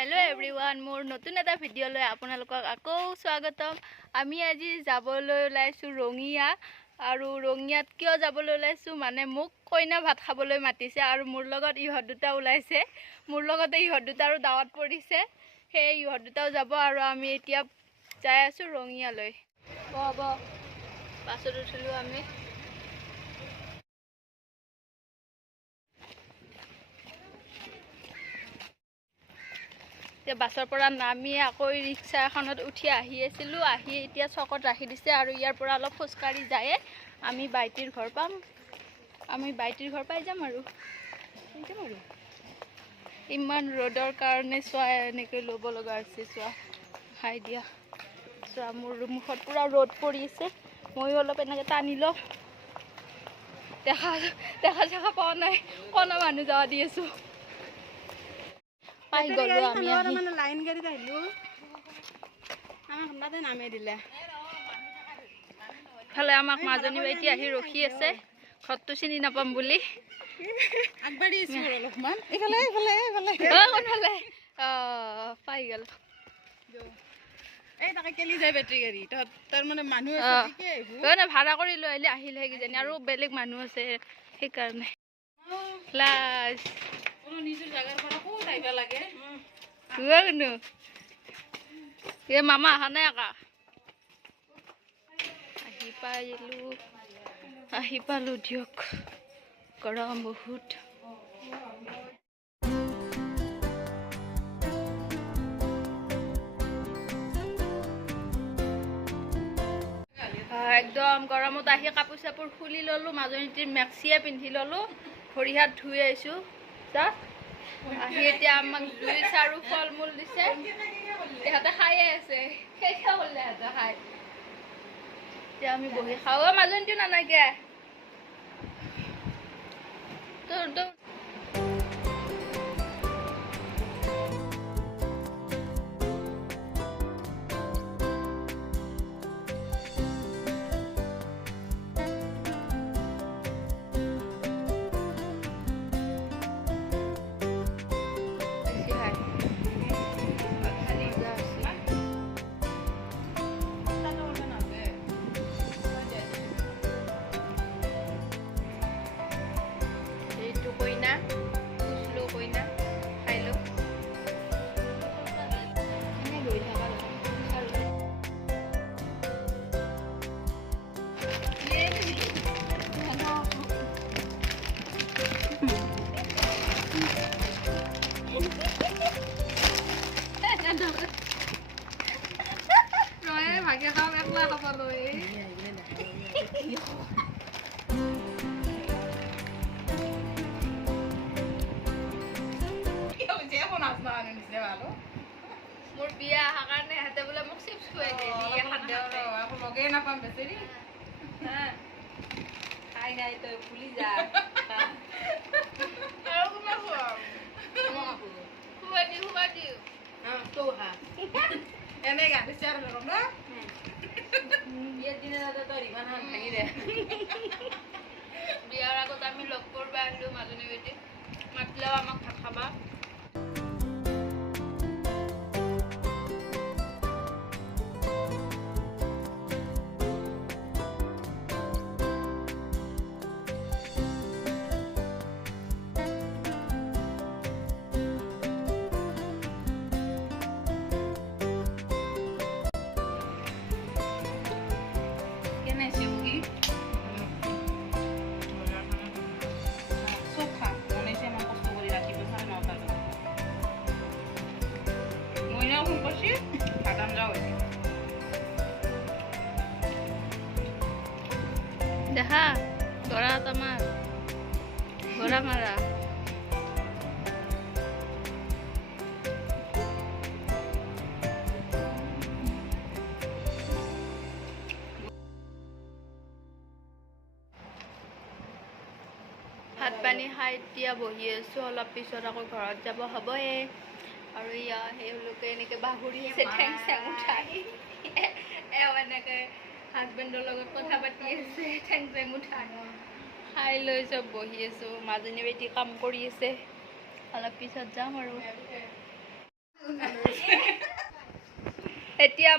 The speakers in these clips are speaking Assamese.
हेलो एवरीवन मोर नतुन एटा भिडिओ লৈ আপোনালোকক আকৌ স্বাগতম। আমি আজি যাবলৈ ওলাইছো ৰঙিয়া আৰু ৰঙিয়াত কিয় যাবলৈ ওলাইছো মানে মোক কইনা ভাত খাবলৈ মাতিছে আৰু মোৰ লগত ইহত দুটা ওলাইছে। মোৰ লগতে ইহত দুটাৰো দাওয়াত পৰিছে, সেই ইহত দুটাও যাব আৰু আমি এতিয়া যাই আছো ৰঙিয়ালৈ। বাবা বাছত উঠিলো আমি। বাছৰ পৰা নামি আকৌ ৰিক্সা এখনত উঠি আহি আছিলোঁ। আহি এতিয়া চকত ৰাখি দিছে আৰু ইয়াৰ পৰা অলপ খোজকাঢ়ি যায় আমি বাইটিৰ ঘৰ পাম। আমি বাইটিৰ ঘৰ পাই যাম আৰু ইমান ৰ'দৰ কাৰণে চোৱা এনেকৈ ল'ব লগা হৈছে। চোৱা খাই দিয়া, চোৱা মোৰ মুখত পুৰা ৰ'দ পৰি আছে। ময়ো অলপ এনেকৈ টানি লওঁ। দেখা পোৱা নাই, কণা মানুহ যাৱা দি আছোঁ। পাই গলো আমি মানে লাইন গাড়ীত আহিলো। আমাক নাতে নামে দিলে ফালে আমাক মাজনী বাইটি আহি ৰখি আছে ঘৰটো চিনি নাপাম বুলি। আগবাঢ়ি আছো অলপমান এইফালে কোনফালে পাই গল। এই তাকে কেলি যায় বেটাৰী গাড়ী তাৰ মানে মানুহ আছে কি ভাড়া কৰি লৈ আহিলে কিজানি আৰু বেলেগ মানুহ আছে সেইকাৰণে। ক্লাছ নিজৰ জাগাৰ পৰা ক'ত আহিব লাগে কিন্তু এই মামা অহা নাই আকা। আহি পালো দিয়ক, গৰম বহুত। একদম গৰমত আহি কাপোৰ চাপোৰ খুলি ললো, মাজনীটিৰ মেক্সিয়ে পিন্ধি ললো, ভৰি হাত ধুই আহিছো। আহি এতিয়া আমাক জুইচ আৰু ফল মূল দিছে, ইহঁতে খায়ে আছে। শেষ কৰিলে ইহঁতে খাই, এতিয়া আমি বহি খাওঁ। মাজনীটো নানাগে তোৰ ভাগে খাম একলা খাবলৈ। মোৰ বিয়া অহাৰ কাৰণে সিহঁতে বোলে মোক চিপছ খুৱাই দিয়ে, লগে নাপাম বেচেৰি। খাই নাই তই ভুলি যা এনে গাড়ী চাৰ লম ন বিয়াৰ দিনা তই ইমান ভাঙি দে। বিয়াৰ আগত আমি লগ কৰিব আহিলো মাজনী বেটি, মাতিলেও আমাক ভাত খাবা। দেখা গড়া তোমার গড়া মারা ভাত পানী খাই এতিয়া বহি আছো। অলপ পিছত আকৌ ঘৰত যাব হ'বয়ে আৰু সেইলোকে এনেকে বাহুৰি আছে, ঠেং চেং উঠাই এনেকে হাজবেণ্ডৰ লগত কথা পাতি আছে, ঠেং চেং উঠাই খাই লৈ চব বহি আছো। মাজনী বেটি কাম কৰি আছে, অলপ পিছত যাম আৰু। এতিয়া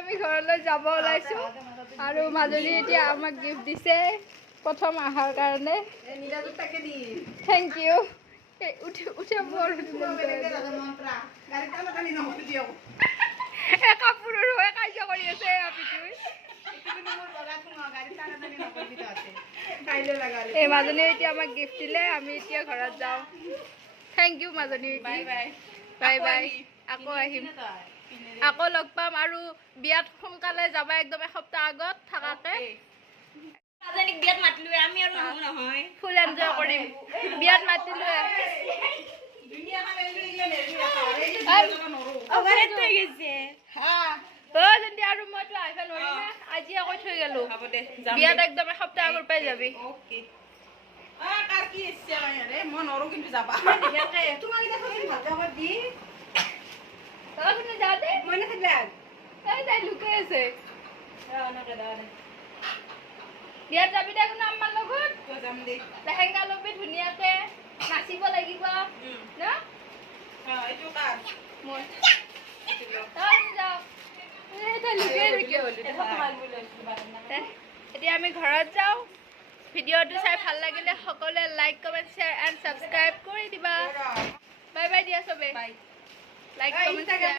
আমি ঘৰলৈ যাব ওলাইছোঁ আৰু মাজনী এতিয়া আমাক গিফ্ট দিছে প্ৰথম অহাৰ কাৰণে। Thank you. কাপোৰৰ হৈ কাৰ্য কৰি আছে এই মাজনী এতিয়া আমাক গিফ্ট দিলে। আমি এতিয়া ঘৰত যাওঁ। থেংক ইউ মাজনী। Bye bye. আকৌ আহিম, আকৌ লগ পাম আৰু বিয়াত সোনকালে যাবা একদম এসপ্তাহ আগত থাকাকে। বিয়াত মাতিলো আমি আৰু নহয় ফুল এনজয় কৰিম। বিয়াত মাতিলো আৰু মইতো আহিব নোৱাৰিম না, আজি আকৌ থৈ গেলো। বিয়াত একদম এসপ্তাহ আগৰ পৰাই যাবি। লুকাই আছে বিয়াত যাবি দে কোনো আমাৰ লগত। লেহেংগা লবি ধুনীয়াকে, নাচিব লাগিব ন। এতিয়া আমি ঘৰত যাওঁ। ভিডিঅ'টো চাই ভাল লাগিলে সকলোৱে like comment share and subscribe কৰি দিবা। বাই বাই দিয়া চবে। Like comment